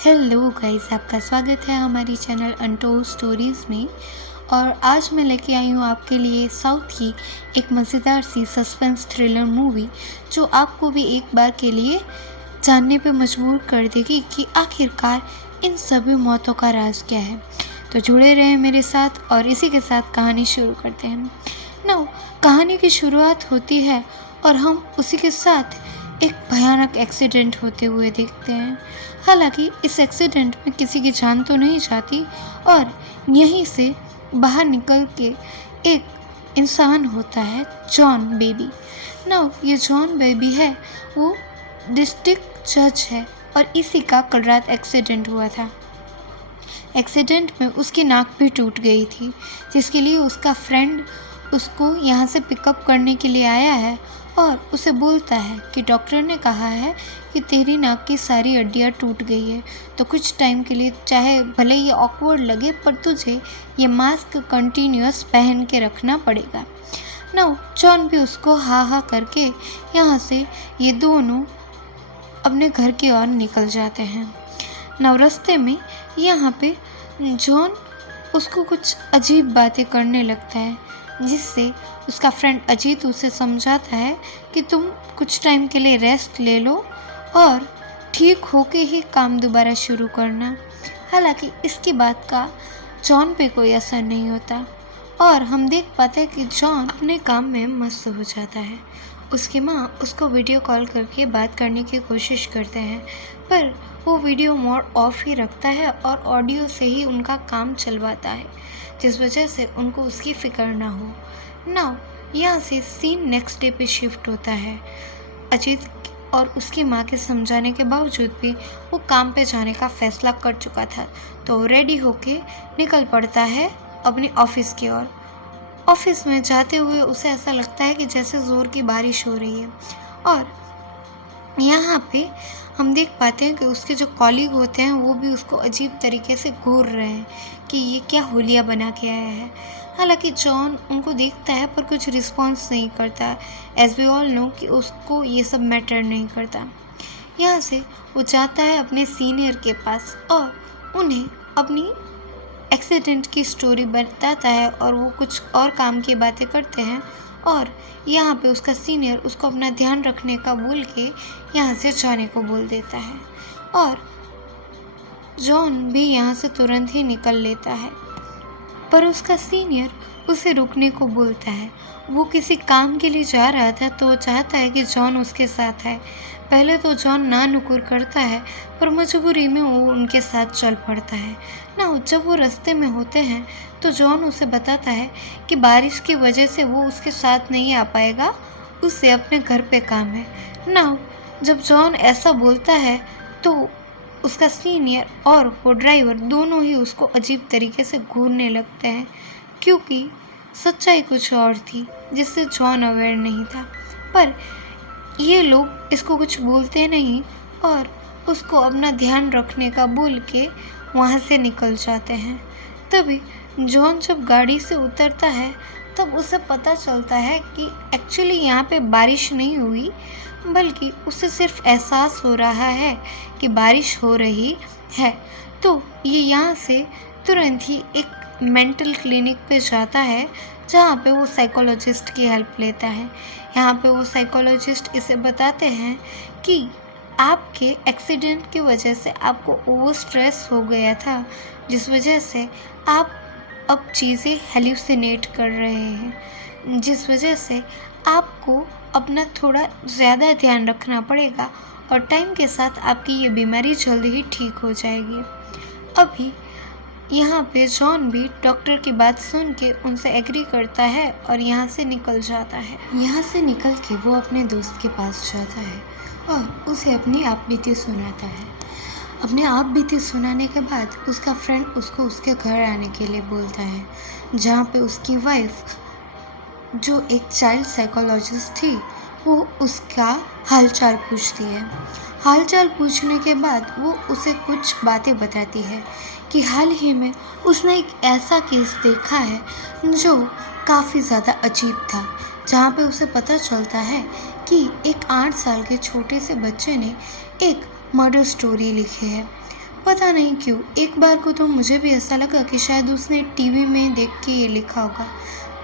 Hello guys, आपका स्वागत है हमारी चैनल अनटोल्ड स्टोरीज़ में। और आज मैं लेके आई हूँ आपके लिए साउथ की एक मज़ेदार सी सस्पेंस थ्रिलर मूवी जो आपको भी एक बार के लिए जानने पे मजबूर कर देगी कि आखिरकार इन सभी मौतों का राज क्या है। तो जुड़े रहें मेरे साथ और इसी के साथ कहानी शुरू करते हैं। कहानी की शुरुआत होती है और हम उसी के साथ एक भयानक एक्सीडेंट होते हुए देखते हैं। हालांकि इस एक्सीडेंट में किसी की जान तो नहीं जाती और यहीं से बाहर निकल के एक इंसान होता है, जॉन बेबी। ये जॉन बेबी है, वो डिस्ट्रिक्ट जज है और इसी का कल रात एक्सीडेंट हुआ था। एक्सीडेंट में उसकी नाक भी टूट गई थी, जिसके लिए उसका फ्रेंड उसको यहाँ से पिकअप करने के लिए आया है और उसे बोलता है कि डॉक्टर ने कहा है कि तेरी नाक की सारी हड्डियाँ टूट गई है, तो कुछ टाइम के लिए, चाहे भले ये ऑकवर्ड लगे, पर तुझे ये मास्क कंटिन्यूअस पहन के रखना पड़ेगा। जॉन भी उसको हाँ करके यहाँ से ये दोनों अपने घर की ओर निकल जाते हैं। रास्ते में यहाँ पे जॉन उसको कुछ अजीब बातें करने लगता है, जिससे उसका फ्रेंड अजीत उसे समझाता है कि तुम कुछ टाइम के लिए रेस्ट ले लो और ठीक होके ही काम दोबारा शुरू करना। हालांकि इसकी बात का जॉन पे कोई असर नहीं होता और हम देख पाते हैं कि जॉन अपने काम में मस्त हो जाता है। उसकी माँ उसको वीडियो कॉल करके बात करने की कोशिश करते हैं, पर वो वीडियो मोड ऑफ ही रखता है और ऑडियो से ही उनका काम चलवाता है, जिस वजह से उनको उसकी फ़िक्र ना हो। यहाँ से सीन नेक्स्ट डे पे शिफ्ट होता है। अजीत और उसकी माँ के समझाने के बावजूद भी वो काम पे जाने का फैसला कर चुका था, तो रेडी होके निकल पड़ता है अपने ऑफिस की ओर। ऑफिस में जाते हुए उसे ऐसा लगता है कि जैसे ज़ोर की बारिश हो रही है और यहाँ पे हम देख पाते हैं कि उसके जो कॉलीग होते हैं वो भी उसको अजीब तरीके से घूर रहे हैं कि ये क्या होलिया बना के आया है। हालांकि जॉन उनको देखता है पर कुछ रिस्पॉन्स नहीं करता, एज वी ऑल नो कि उसको ये सब मैटर नहीं करता। यहाँ से वो जाता है अपने सीनियर के पास और उन्हें अपनी एक्सीडेंट की स्टोरी बताता है और वो कुछ और काम की बातें करते हैं और यहाँ पे उसका सीनियर उसको अपना ध्यान रखने का बोल के यहाँ से जाने को बोल देता है और जॉन भी यहाँ से तुरंत ही निकल लेता है। पर उसका सीनियर उसे रुकने को बोलता है। वो किसी काम के लिए जा रहा था, तो वो चाहता है कि जॉन उसके साथ है। पहले तो जॉन ना नुकुर करता है, पर मजबूरी में वो उनके साथ चल पड़ता है। जब वो रास्ते में होते हैं तो जॉन उसे बताता है कि बारिश की वजह से वो उसके साथ नहीं आ पाएगा, उसे अपने घर पे काम है। जब जॉन ऐसा बोलता है तो उसका सीनियर और वो ड्राइवर दोनों ही उसको अजीब तरीके से घूरने लगते हैं, क्योंकि सच्चाई कुछ और थी जिससे जॉन अवेयर नहीं था। पर ये लोग इसको कुछ बोलते नहीं और उसको अपना ध्यान रखने का बोल के वहाँ से निकल जाते हैं। तभी जॉन जब गाड़ी से उतरता है तब उसे पता चलता है कि एक्चुअली यहाँ पे बारिश नहीं हुई, बल्कि उसे सिर्फ एहसास हो रहा है कि बारिश हो रही है। तो ये यहाँ से तुरंत ही एक मेंटल क्लिनिक पे जाता है, जहाँ पे वो साइकोलॉजिस्ट की हेल्प लेता है। यहाँ पे वो साइकोलॉजिस्ट इसे बताते हैं कि आपके एक्सीडेंट की वजह से आपको ओवर स्ट्रेस हो गया था, जिस वजह से आप अब चीज़ें हेल्यूसिनेट कर रहे हैं, जिस वजह से आपको अपना थोड़ा ज़्यादा ध्यान रखना पड़ेगा और टाइम के साथ आपकी ये बीमारी जल्द ही ठीक हो जाएगी। अभी यहाँ पे जॉन भी डॉक्टर की बात सुन के उनसे एग्री करता है और यहाँ से निकल जाता है। यहाँ से निकल के वो अपने दोस्त के पास जाता है और उसे अपनी आप बीती सुनाता है। अपने आप बीती सुनाने के बाद उसका फ्रेंड उसको उसके घर आने के लिए बोलता है, जहाँ पे उसकी वाइफ, जो एक चाइल्ड साइकोलॉजिस्ट थी, वो उसका हालचाल पूछती है। हालचाल पूछने के बाद वो उसे कुछ बातें बताती है कि हाल ही में उसने एक ऐसा केस देखा है जो काफ़ी ज़्यादा अजीब था, जहाँ पे उसे पता चलता है कि एक 8 साल के छोटे से बच्चे ने एक मर्डर स्टोरी लिखी है। पता नहीं क्यों एक बार को तो मुझे भी ऐसा लगा कि शायद उसने टीवी में देख के ये लिखा होगा,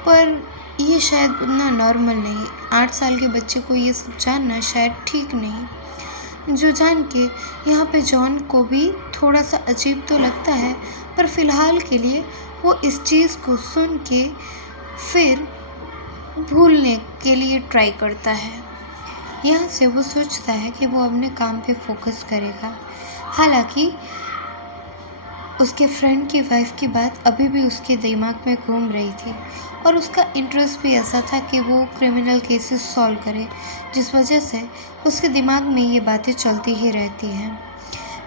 पर ये शायद उतना नॉर्मल नहीं है। 8 साल के बच्चे को ये सब जानना शायद ठीक नहीं। जो जान के यहाँ पे जॉन को भी थोड़ा सा अजीब तो लगता है, पर फिलहाल के लिए वो इस चीज़ को सुन के फिर भूलने के लिए ट्राई करता है। यहाँ से वो सोचता है कि वो अपने काम पे फोकस करेगा। हालांकि उसके फ्रेंड की वाइफ की बात अभी भी उसके दिमाग में घूम रही थी और उसका इंटरेस्ट भी ऐसा था कि वो क्रिमिनल केसेस सॉल्व करे, जिस वजह से उसके दिमाग में ये बातें चलती ही रहती हैं।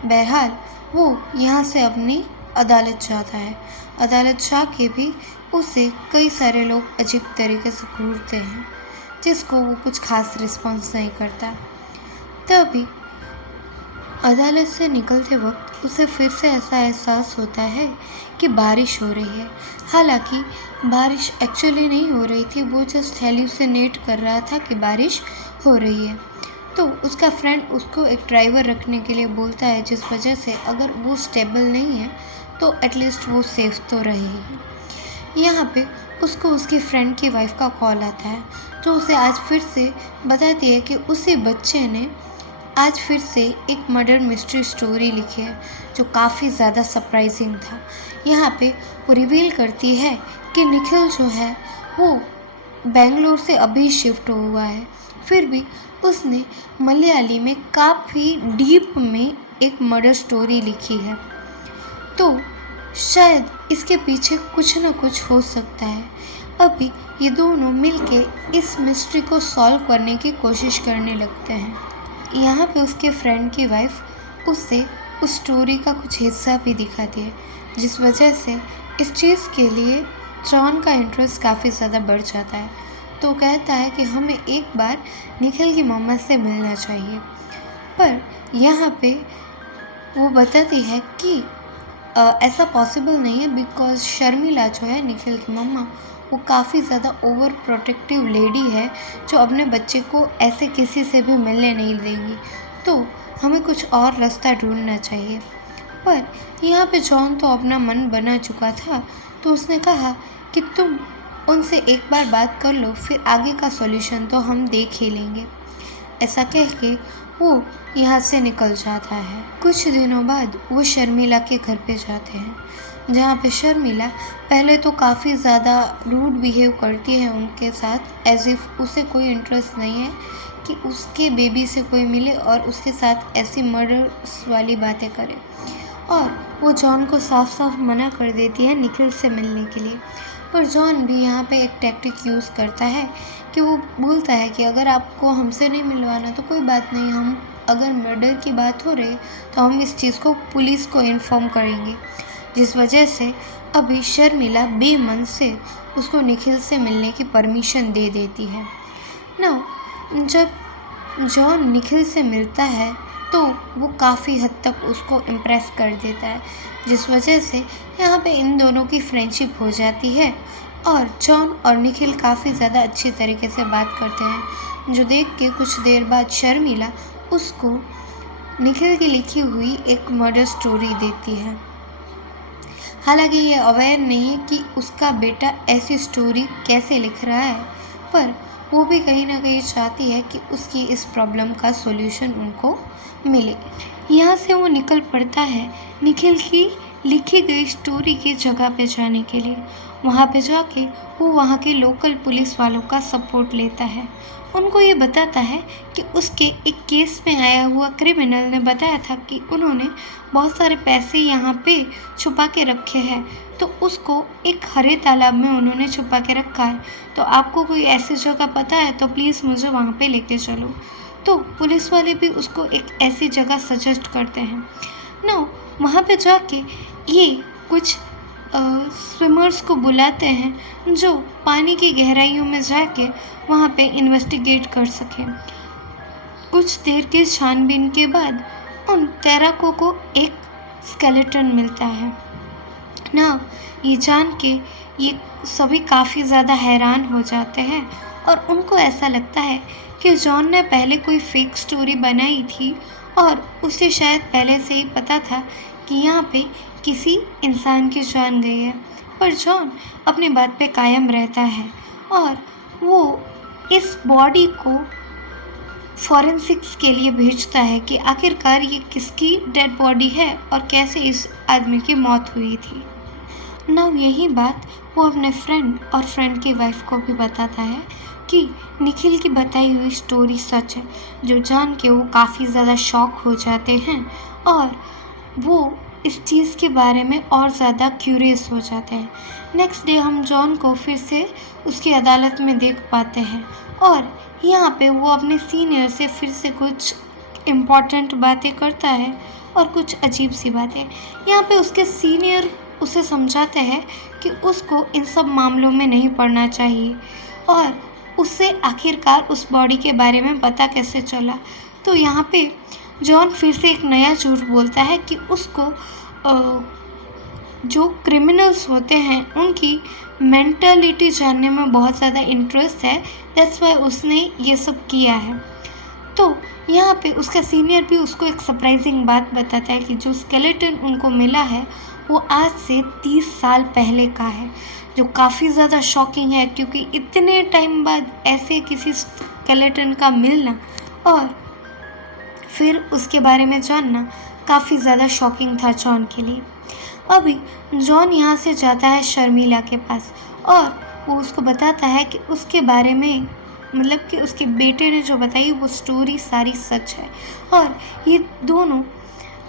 बहरहाल वो यहाँ से अपनी अदालत जाता है। अदालत जाके भी उसे कई सारे लोग अजीब तरीके से घूरते हैं, जिसको वो कुछ खास रिस्पॉन्स नहीं करता। तभी अदालत से निकलते वक्त उसे फिर से ऐसा एहसास होता है कि बारिश हो रही है। हालांकि बारिश एक्चुअली नहीं हो रही थी, वो जस्ट हेल्यूसिनेट कर रहा था कि बारिश हो रही है। तो उसका फ्रेंड उसको एक ड्राइवर रखने के लिए बोलता है, जिस वजह से अगर वो स्टेबल नहीं है तो एटलीस्ट वो सेफ तो रहेगी। यहाँ पे उसको उसकी फ्रेंड की वाइफ का कॉल आता है, जो उसे आज फिर से बताती है कि उसी बच्चे ने आज फिर से एक मर्डर मिस्ट्री स्टोरी लिखी है, जो काफ़ी ज़्यादा सरप्राइजिंग था। यहाँ पे वो रिवील करती है कि निखिल जो है वो बेंगलोर से अभी शिफ्ट हुआ है, फिर भी उसने मलयाली में काफ़ी डीप में एक मर्डर स्टोरी लिखी है। तो शायद इसके पीछे कुछ ना कुछ हो सकता है। अभी ये दोनों मिलके इस मिस्ट्री को सॉल्व करने की कोशिश करने लगते हैं। यहाँ पे उसके फ्रेंड की वाइफ उससे उस स्टोरी का कुछ हिस्सा भी दिखाती है, जिस वजह से इस चीज़ के लिए जॉन का इंटरेस्ट काफ़ी ज़्यादा बढ़ जाता है। तो कहता है कि हमें एक बार निखिल की मम्मा से मिलना चाहिए, पर यहाँ पे वो बताती है कि ऐसा पॉसिबल नहीं है, बिकॉज शर्मिला जो है निखिल की मम्मा, वो काफ़ी ज़्यादा ओवर प्रोटेक्टिव लेडी है, जो अपने बच्चे को ऐसे किसी से भी मिलने नहीं देंगी। तो हमें कुछ और रास्ता ढूंढना चाहिए। पर यहाँ पे जॉन तो अपना मन बना चुका था, तो उसने कहा कि तुम उनसे एक बार बात कर लो, फिर आगे का सॉल्यूशन तो हम देख ही लेंगे। ऐसा कह के वो यहाँ से निकल जाता है। कुछ दिनों बाद वो शर्मिला के घर पे जाते हैं, जहाँ पे शर्मिला पहले तो काफ़ी ज़्यादा रूड बिहेव करती है उनके साथ, एज इफ़ उसे कोई इंटरेस्ट नहीं है कि उसके बेबी से कोई मिले और उसके साथ ऐसी मर्डर्स वाली बातें करे। और वो जॉन को साफ साफ मना कर देती है निखिल से मिलने के लिए। पर जॉन भी यहाँ पे एक टैक्टिक यूज़ करता है कि वो बोलता है कि अगर आपको हमसे नहीं मिलवाना तो कोई बात नहीं, हम अगर मर्डर की बात हो रही तो हम इस चीज़ को पुलिस को इन्फॉर्म करेंगे, जिस वजह से अभी शर्मिला बेमन से उसको निखिल से मिलने की परमिशन दे देती है ना। जब जॉन निखिल से मिलता है तो वो काफ़ी हद तक उसको इम्प्रेस कर देता है, जिस वजह से यहाँ पे इन दोनों की फ्रेंडशिप हो जाती है और जॉन और निखिल काफ़ी ज़्यादा अच्छी तरीके से बात करते हैं, जो देख के कुछ देर बाद शर्मिला उसको निखिल की लिखी हुई एक मर्डर स्टोरी देती है। हालांकि ये अवेयर नहीं है कि उसका बेटा ऐसी स्टोरी कैसे लिख रहा है, पर वो भी कहीं ना कहीं चाहती है कि उसकी इस प्रॉब्लम का सॉल्यूशन उनको मिले। यहाँ से वो निकल पड़ता है निखिल की लिखी गई स्टोरी की जगह पे जाने के लिए। वहाँ पे जाके वो वहाँ के लोकल पुलिस वालों का सपोर्ट लेता है। उनको ये बताता है कि उसके एक केस में आया हुआ क्रिमिनल ने बताया था कि उन्होंने बहुत सारे पैसे यहाँ पे छुपा के रखे हैं, तो उसको एक हरे तालाब में उन्होंने छुपा के रखा है। तो आपको कोई ऐसी जगह पता है तो प्लीज़ मुझे वहाँ पे लेके चलो। तो पुलिस वाले भी उसको एक ऐसी जगह सजेस्ट करते हैं ना। वहाँ पे जाके ये कुछ स्विमर्स को बुलाते हैं, जो पानी की गहराइयों में जाके वहाँ पे इन्वेस्टिगेट कर सकें। कुछ देर की छानबीन के बाद उन तैराकों को एक स्केलेटन मिलता है ना। ये जान के ये सभी काफ़ी ज़्यादा हैरान हो जाते हैं और उनको ऐसा लगता है कि जॉन ने पहले कोई फेक स्टोरी बनाई थी और उसे शायद पहले से ही पता था कि यहाँ पे किसी इंसान की जान गई है। पर जॉन अपनी बात पे कायम रहता है और वो इस बॉडी को फॉरेंसिक्स के लिए भेजता है कि आखिरकार ये किसकी डेड बॉडी है और कैसे इस आदमी की मौत हुई थी। नाउ यही बात वो अपने फ्रेंड और फ्रेंड की वाइफ को भी बताता है कि निखिल की बताई हुई स्टोरी सच है, जो जान के वो काफ़ी ज़्यादा शॉक हो जाते हैं और वो इस चीज़ के बारे में और ज़्यादा क्यूरियस हो जाते हैं। नेक्स्ट डे हम जॉन को फिर से उसकी अदालत में देख पाते हैं और यहाँ पे वो अपने सीनियर से फिर से कुछ इम्पॉर्टेंट बातें करता है और कुछ अजीब सी बातें। यहाँ पे उसके सीनियर उसे समझाते हैं कि उसको इन सब मामलों में नहीं पड़ना चाहिए और उससे आखिरकार उस बॉडी के बारे में पता कैसे चला। तो यहाँ पे जॉन फिर से एक नया झूठ बोलता है कि उसको जो क्रिमिनल्स होते हैं उनकी मेंटालिटी जानने में बहुत ज़्यादा इंटरेस्ट है, दैट्स वाई उसने ये सब किया है। तो यहाँ पे उसका सीनियर भी उसको एक सरप्राइजिंग बात बताता है कि जो स्केलेटन उनको मिला है वो आज से 30 साल पहले का है, जो काफ़ी ज़्यादा शॉकिंग है क्योंकि इतने टाइम बाद ऐसे किसी स्केलेटन का मिलना और फिर उसके बारे में जानना काफ़ी ज़्यादा शॉकिंग था जॉन के लिए। अभी जॉन यहाँ से जाता है शर्मिला के पास और वो उसको बताता है कि उसके बारे में मतलब कि उसके बेटे ने जो बताई वो स्टोरी सारी सच है और ये दोनों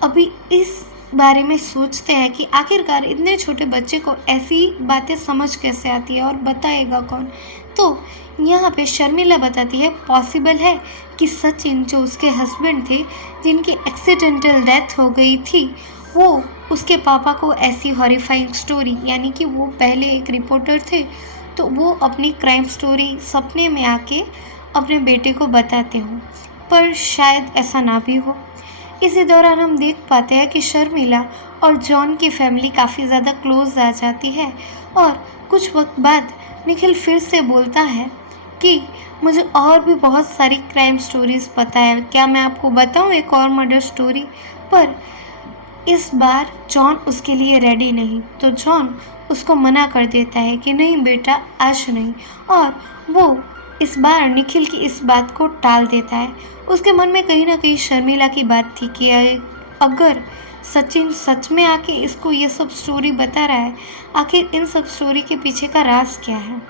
अभी इस बारे में सोचते हैं कि आखिरकार इतने छोटे बच्चे को ऐसी बातें समझ कैसे आती है और बताएगा कौन। तो यहाँ पे शर्मिला बताती है पॉसिबल है कि सचिन जो उसके हस्बैंड थे जिनकी एक्सीडेंटल डेथ हो गई थी वो उसके पापा को ऐसी हॉरिफाइंग स्टोरी, यानी कि वो पहले एक रिपोर्टर थे तो वो अपनी क्राइम स्टोरी सपने में आके अपने बेटे को बताते हों, पर शायद ऐसा ना भी हो। इसी दौरान हम देख पाते हैं कि शर्मिला और जॉन की फैमिली काफ़ी ज़्यादा क्लोज आ जाती है और कुछ वक्त बाद निखिल फिर से बोलता है कि मुझे और भी बहुत सारी क्राइम स्टोरीज़ पता है, क्या मैं आपको बताऊं एक और मर्डर स्टोरी। पर इस बार जॉन उसके लिए रेडी नहीं, तो जॉन उसको मना कर देता है कि नहीं बेटा आज नहीं, और वो इस बार निखिल की इस बात को टाल देता है। उसके मन में कहीं ना कहीं शर्मिला की बात थी कि अगर सचिन सच में आके इसको ये सब स्टोरी बता रहा है, आखिर इन सब स्टोरी के पीछे का राज क्या है।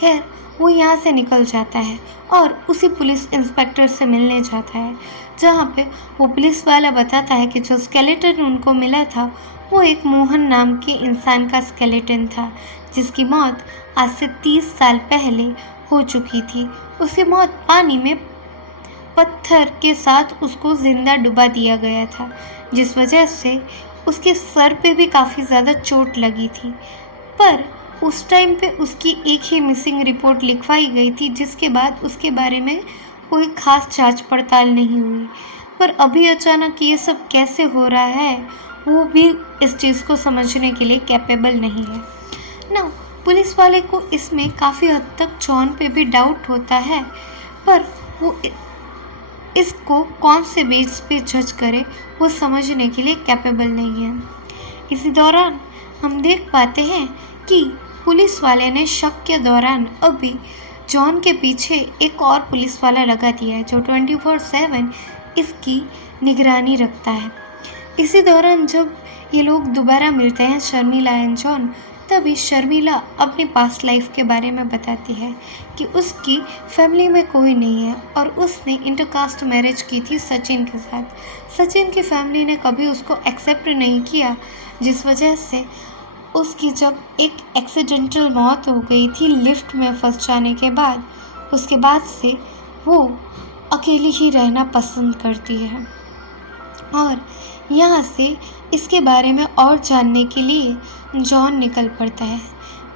खैर वो यहाँ से निकल जाता है और उसी पुलिस इंस्पेक्टर से मिलने जाता है, जहाँ पे वो पुलिस वाला बताता है कि जो स्केलेटन उनको मिला था वो एक मोहन नाम के इंसान का स्केलेटन था, जिसकी मौत आज से 30 साल पहले हो चुकी थी। उसकी मौत पानी में पत्थर के साथ उसको ज़िंदा डुबा दिया गया था, जिस वजह से उसके सर पे भी काफ़ी ज़्यादा चोट लगी थी। पर उस टाइम पे उसकी एक ही मिसिंग रिपोर्ट लिखवाई गई थी, जिसके बाद उसके बारे में कोई ख़ास जांच पड़ताल नहीं हुई। पर अभी अचानक ये सब कैसे हो रहा है वो भी इस चीज़ को समझने के लिए कैपेबल नहीं है ना। पुलिस वाले को इसमें काफ़ी हद तक जॉन पे भी डाउट होता है, पर वो इसको कौन से बेस पे जज करे वो समझने के लिए कैपेबल नहीं है। इसी दौरान हम देख पाते हैं कि पुलिस वाले ने शक के दौरान अभी जॉन के पीछे एक और पुलिस वाला लगा दिया है जो 24/7 इसकी निगरानी रखता है। इसी दौरान जब ये लोग दोबारा मिलते हैं शर्मिला एंड जॉन, तभी शर्मिला अपनी पास्ट लाइफ के बारे में बताती है कि उसकी फैमिली में कोई नहीं है और उसने इंटरकास्ट मैरिज की थी सचिन के साथ। सचिन की फैमिली ने कभी उसको एक्सेप्ट नहीं किया, जिस वजह से उसकी जब एक एक्सीडेंटल मौत हो गई थी लिफ्ट में फंस जाने के बाद, उसके बाद से वो अकेली ही रहना पसंद करती है। और यहाँ से इसके बारे में और जानने के लिए जॉन निकल पड़ता है।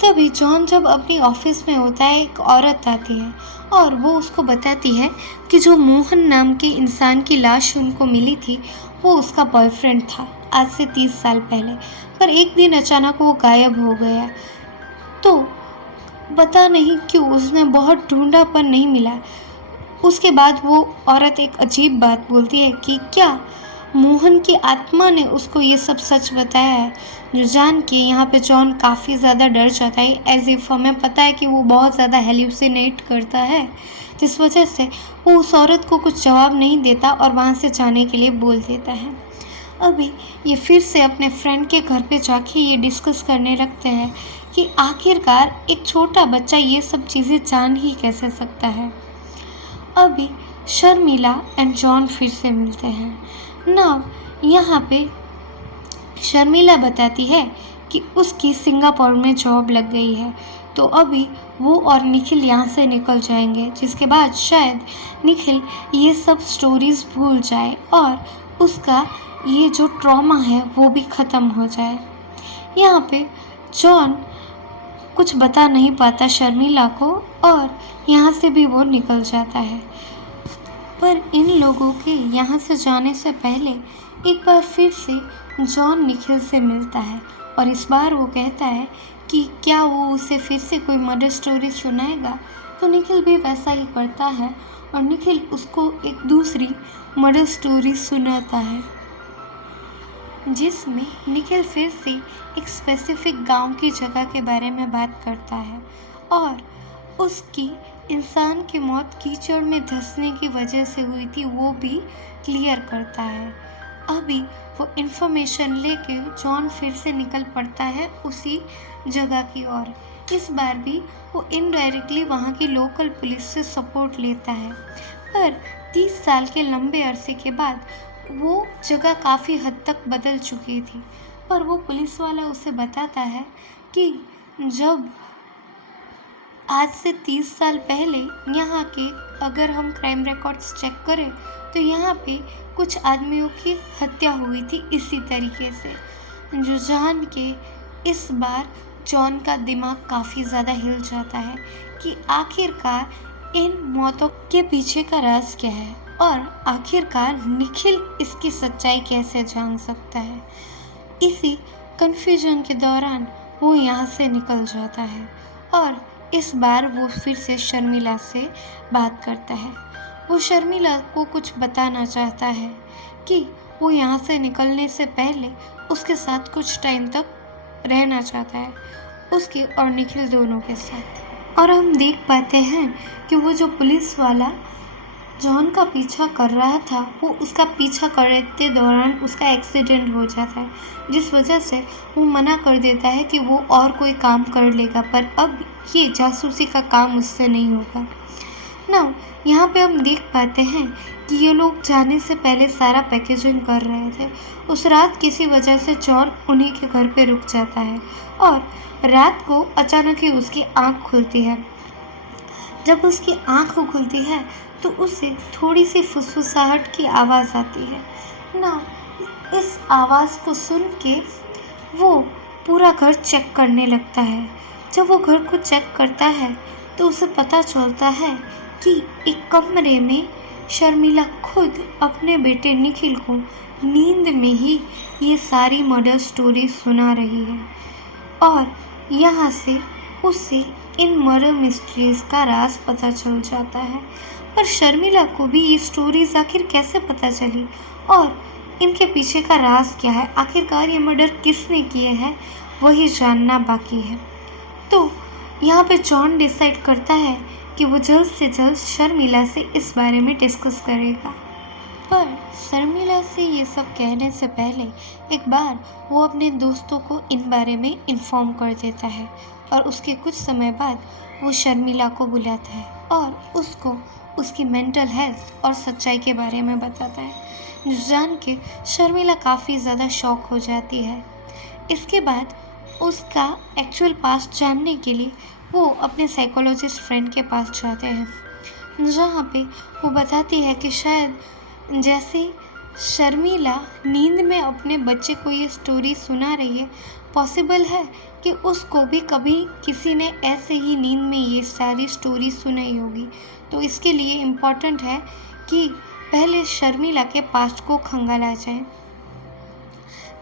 तभी जॉन जब अपनी ऑफिस में होता है, एक औरत आती है और वो उसको बताती है कि जो मोहन नाम के इंसान की लाश उनको मिली थी वो उसका बॉयफ्रेंड था आज से 30 साल पहले, पर एक दिन अचानक वो गायब हो गया। तो पता नहीं क्यों उसने बहुत ढूंढा पर नहीं मिला। उसके बाद वो औरत एक अजीब बात बोलती है कि क्या मोहन की आत्मा ने उसको ये सब सच बताया है, जो जान के यहाँ पे जॉन काफ़ी ज़्यादा डर जाता है। एज इफ हमें पता है कि वो बहुत ज़्यादा हेल्यूसिनेट करता है, जिस वजह से वो उस औरत को कुछ जवाब नहीं देता और वहाँ से जाने के लिए बोल देता है। अभी ये फिर से अपने फ्रेंड के घर पे जाके ये डिस्कस करने लगते हैं कि आखिरकार एक छोटा बच्चा ये सब चीज़ें जान ही कैसे सकता है। अभी शर्मिला एंड जॉन फिर से मिलते हैं ना। यहाँ पे शर्मिला बताती है कि उसकी सिंगापुर में जॉब लग गई है, तो अभी वो और निखिल यहाँ से निकल जाएंगे, जिसके बाद शायद निखिल ये सब स्टोरीज भूल जाए और उसका ये जो ट्रॉमा है वो भी ख़त्म हो जाए। यहाँ पे जॉन कुछ बता नहीं पाता शर्मिला को और यहाँ से भी वो निकल जाता है। पर इन लोगों के यहाँ से जाने से पहले एक बार फिर से जॉन निखिल से मिलता है और इस बार वो कहता है कि क्या वो उसे फिर से कोई मर्डर स्टोरी सुनाएगा। तो निखिल भी वैसा ही करता है और निखिल उसको एक दूसरी मर्डर स्टोरी सुनाता है, जिसमें निखिल फिर से एक स्पेसिफिक गांव की जगह के बारे में बात करता है और उसकी इंसान की मौत कीचड़ में धंसने की वजह से हुई थी वो भी क्लियर करता है। अभी वो इन्फॉर्मेशन लेके जॉन फिर से निकल पड़ता है उसी जगह की ओर। इस बार भी वो इनडायरेक्टली वहाँ की लोकल पुलिस से सपोर्ट लेता है, पर 30 साल के लंबे अरसे के बाद वो जगह काफ़ी हद तक बदल चुकी थी। पर वो पुलिस वाला उसे बताता है कि जब आज से 30 साल पहले यहाँ के अगर हम क्राइम रिकॉर्ड्स चेक करें तो यहाँ पे कुछ आदमियों की हत्या हुई थी इसी तरीके से, जो जान के इस बार जॉन का दिमाग काफ़ी ज़्यादा हिल जाता है कि आखिरकार इन मौतों के पीछे का राज क्या है और आखिरकार निखिल इसकी सच्चाई कैसे जान सकता है। इसी कन्फ्यूजन के दौरान वो यहाँ से निकल जाता है और इस बार वो फिर से शर्मिला से बात करता है। वो शर्मिला को कुछ बताना चाहता है कि वो यहाँ से निकलने से पहले उसके साथ कुछ टाइम तक रहना चाहता है, उसके और निखिल दोनों के साथ। और हम देख पाते हैं कि वो जो पुलिस वाला जॉन का पीछा कर रहा था वो उसका पीछा करते दौरान उसका एक्सीडेंट हो जाता है, जिस वजह से वो मना कर देता है कि वो और कोई काम कर लेगा, पर अब ये जासूसी का काम उससे नहीं होगा ना। यहाँ पे हम देख पाते हैं कि ये लोग जाने से पहले सारा पैकेजिंग कर रहे थे। उस रात किसी वजह से जॉन उन्हीं के घर पे रुक जाता है और रात को अचानक ही उसकी आँख खुलती है। जब उसकी आँख खुलती है तो उसे थोड़ी सी फुसफुसाहट की आवाज़ आती है ना। इस आवाज़ को सुन के वो पूरा घर चेक करने लगता है। जब वो घर को चेक करता है तो उसे पता चलता है कि एक कमरे में शर्मिला खुद अपने बेटे निखिल को नींद में ही ये सारी मर्डर स्टोरी सुना रही है और यहाँ से उसे इन मर्डर मिस्ट्रीज़ का राज पता चल जाता है। पर शर्मिला को भी ये स्टोरीज आखिर कैसे पता चली और इनके पीछे का राज क्या है, आखिरकार ये मर्डर किसने किए हैं, वही जानना बाकी है। तो यहाँ पे जॉन डिसाइड करता है कि वो जल्द से जल्द शर्मिला से इस बारे में डिस्कस करेगा। पर शर्मिला से ये सब कहने से पहले एक बार वो अपने दोस्तों को इन बारे में इन्फॉर्म कर देता है और उसके कुछ समय बाद वो शर्मिला को बुलाता है और उसको उसकी मेंटल हेल्थ और सच्चाई के बारे में बताता है, जो जान के शर्मिला काफ़ी ज़्यादा शॉक हो जाती है। इसके बाद उसका एक्चुअल पास्ट जानने के लिए वो अपने साइकोलॉजिस्ट फ्रेंड के पास जाते हैं, जहाँ पे वो बताती है कि शायद जैसे शर्मिला नींद में अपने बच्चे को ये स्टोरी सुना रही है, पॉसिबल है कि उसको भी कभी किसी ने ऐसे ही नींद में ये सारी स्टोरी सुनाई होगी। तो इसके लिए इम्पॉर्टेंट है कि पहले शर्मिला के पास्ट को खंगाला जाए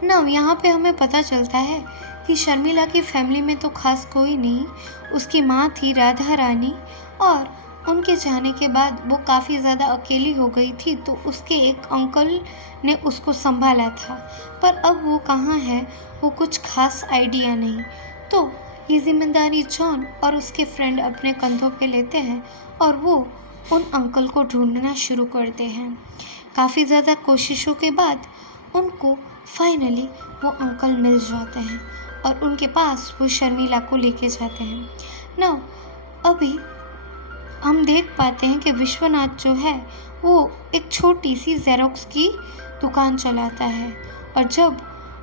ना। यहाँ पे हमें पता चलता है कि शर्मिला की फैमिली में तो खास कोई नहीं, उसकी माँ थी राधा रानी और उनके जाने के बाद वो काफ़ी ज़्यादा अकेली हो गई थी, तो उसके एक अंकल ने उसको संभाला था। पर अब वो कहाँ है, वो कुछ खास आइडिया नहीं। तो ये जिम्मेदारी जॉन और उसके फ्रेंड अपने कंधों पे लेते हैं और वो उन अंकल को ढूंढना शुरू करते हैं। काफ़ी ज़्यादा कोशिशों के बाद उनको फाइनली वो अंकल मिल जाते हैं और उनके पास वो शर्मिला को लेके जाते हैं। ना अभी हम देख पाते हैं कि विश्वनाथ जो है वो एक छोटी सी जेरोक्स की दुकान चलाता है, और जब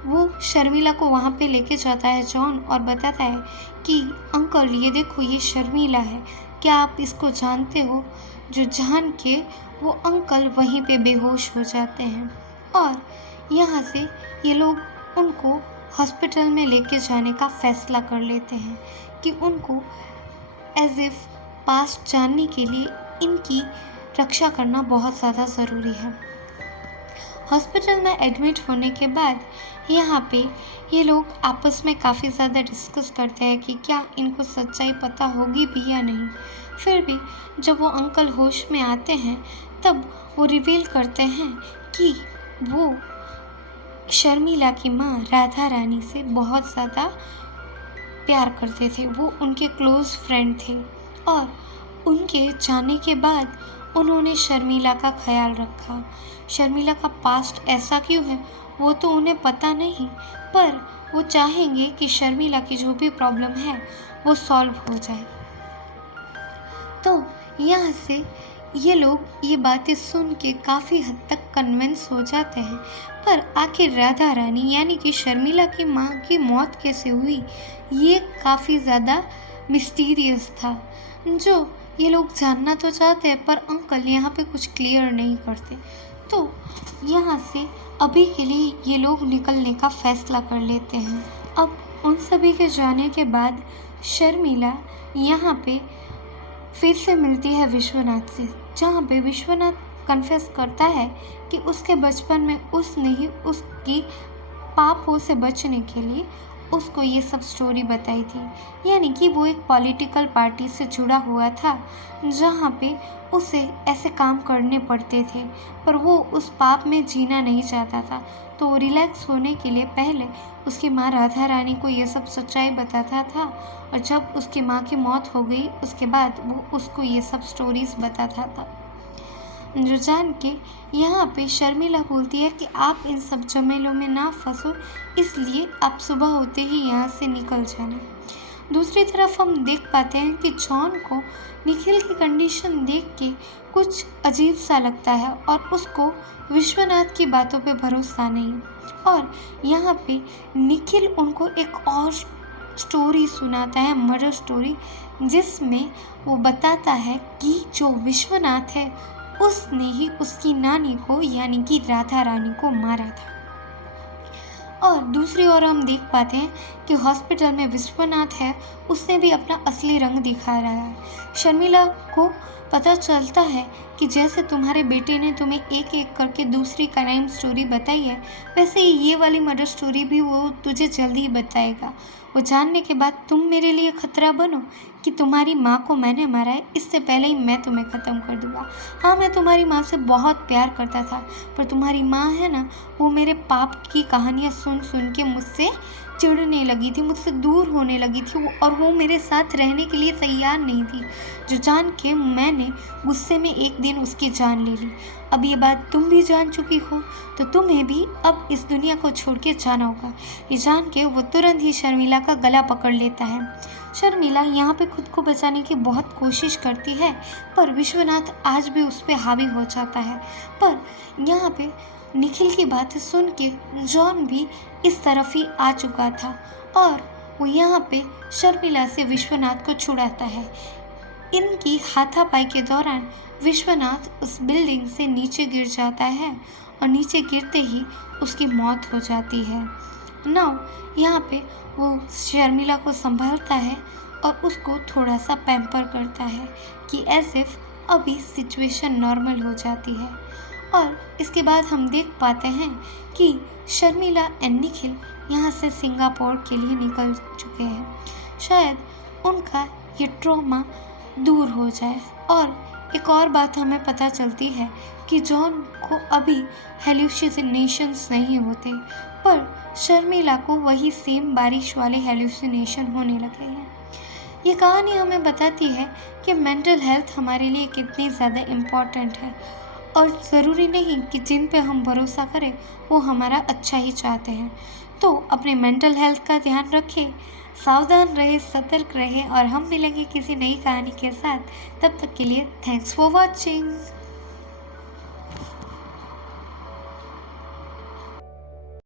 वो शर्मिला को वहाँ पे लेके जाता है जॉन और बताता है कि अंकल ये देखो ये शर्मिला है, क्या आप इसको जानते हो, जो जान के वो अंकल वहीं पे बेहोश हो जाते हैं। और यहाँ से ये लोग उनको हॉस्पिटल में लेके जाने का फैसला कर लेते हैं कि उनको एज इफ़ पास्ट जानने के लिए इनकी रक्षा करना बहुत ज़्यादा ज़रूरी है। हॉस्पिटल में एडमिट होने के बाद यहाँ पे ये लोग आपस में काफ़ी ज़्यादा डिस्कस करते हैं कि क्या इनको सच्चाई पता होगी भी या नहीं। फिर भी जब वो अंकल होश में आते हैं तब वो रिवील करते हैं कि वो शर्मिला की माँ राधा रानी से बहुत ज़्यादा प्यार करते थे, वो उनके क्लोज़ फ्रेंड थे और उनके जाने के बाद उन्होंने शर्मिला का ख्याल रखा। शर्मिला का पास्ट ऐसा क्यों है वो तो उन्हें पता नहीं, पर वो चाहेंगे कि शर्मिला की जो भी प्रॉब्लम है वो सॉल्व हो जाए। तो यहाँ से ये लोग ये बातें सुन के काफ़ी हद तक कन्विंस हो जाते हैं, पर आखिर राधा रानी यानी कि शर्मिला की माँ की मौत कैसे हुई ये काफ़ी ज़्यादा मिस्टीरियस था, जो ये लोग जानना तो चाहते हैं पर अंकल यहाँ पे कुछ क्लियर नहीं करते। तो यहाँ से अभी के लिए ये लोग निकलने का फैसला कर लेते हैं। अब उन सभी के जाने के बाद शर्मिला यहाँ पे फिर से मिलती है विश्वनाथ से, जहाँ पे विश्वनाथ कन्फेस करता है कि उसके बचपन में उसने ही उसकी पापों से बचने के लिए उसको ये सब स्टोरी बताई थी। यानी कि वो एक पॉलिटिकल पार्टी से जुड़ा हुआ था जहाँ पे उसे ऐसे काम करने पड़ते थे, पर वो उस पाप में जीना नहीं चाहता था। तो वो रिलैक्स होने के लिए पहले उसकी माँ राधा रानी को ये सब सच्चाई बताता था, और जब उसकी माँ की मौत हो गई उसके बाद वो उसको ये सब स्टोरीज बताता था। जो जान के यहाँ पे शर्मिला बोलती है कि आप इन सब झमेलों में ना फंसो, इसलिए आप सुबह होते ही यहाँ से निकल जाना। दूसरी तरफ हम देख पाते हैं कि जॉन को निखिल की कंडीशन देख के कुछ अजीब सा लगता है और उसको विश्वनाथ की बातों पे भरोसा नहीं, और यहाँ पे निखिल उनको एक और स्टोरी सुनाता है, मर्डर स्टोरी, जिसमें वो बताता है कि जो विश्वनाथ है उसने ही उसकी नानी को यानी कि राधा रानी को मारा था। और दूसरी ओर हम देख पाते हैं कि हॉस्पिटल में विश्वनाथ है, उसने भी अपना असली रंग दिखा रहा है। शर्मिला को पता चलता है कि जैसे तुम्हारे बेटे ने तुम्हें एक एक करके दूसरी क्राइम स्टोरी बताई है, वैसे ही ये वाली मर्डर स्टोरी भी वो तुझे जल्दी ही बताएगा। वो जानने के बाद तुम मेरे लिए खतरा बनो कि तुम्हारी माँ को मैंने मारा है, इससे पहले ही मैं तुम्हें ख़त्म कर दूँगा। हाँ, मैं तुम्हारी माँ से बहुत प्यार करता था, पर तुम्हारी माँ है ना, वो मेरे पाप की कहानियाँ सुन सुन के मुझसे चिढ़ने लगी थी, मुझसे दूर होने लगी थी, और वो मेरे साथ रहने के लिए तैयार नहीं थी, जो जान के मैंने गुस्से में एक दिन उसकी जान ले ली। अब ये बात तुम भी जान चुकी हो, तो तुम्हें भी अब इस दुनिया को छोड़ के जाना होगा। ये जान के वो तुरंत ही शर्मिला का गला पकड़ लेता है। शर्मिला यहाँ पे खुद को बचाने की बहुत कोशिश करती है, पर विश्वनाथ आज भी उस पर हावी हो जाता है। पर यहाँ पे निखिल की बातें सुन के जॉन भी इस तरफ ही आ चुका था, और वो यहाँ पे शर्मिला से विश्वनाथ को छुड़ाता है। इनकी हाथापाई के दौरान विश्वनाथ उस बिल्डिंग से नीचे गिर जाता है, और नीचे गिरते ही उसकी मौत हो जाती है। नाउ यहाँ पे वो शर्मिला को संभालता है और उसको थोड़ा सा पैम्पर करता है कि एज इफ अभी सिचुएशन नॉर्मल हो जाती है। और इसके बाद हम देख पाते हैं कि शर्मिला एंड निखिल यहाँ से सिंगापुर के लिए निकल चुके हैं। शायद उनका ये ट्रॉमा दूर हो जाए। और एक और बात हमें पता चलती है कि जॉन को अभी हेल्यूसिनेशंस नहीं होते, पर शर्मिला को वही सेम बारिश वाले हेल्यूसिनेशन होने लगे हैं। ये कहानी हमें बताती है कि मेंटल हेल्थ हमारे लिए कितनी ज़्यादा इम्पॉर्टेंट है, और ज़रूरी नहीं कि जिन पे हम भरोसा करें वो हमारा अच्छा ही चाहते हैं। तो अपने मेंटल हेल्थ का ध्यान रखें, सावधान रहे, सतर्क रहे, और हम मिलेंगे किसी नई कहानी के साथ। तब तक के लिए थैंक्स फॉर वॉचिंग।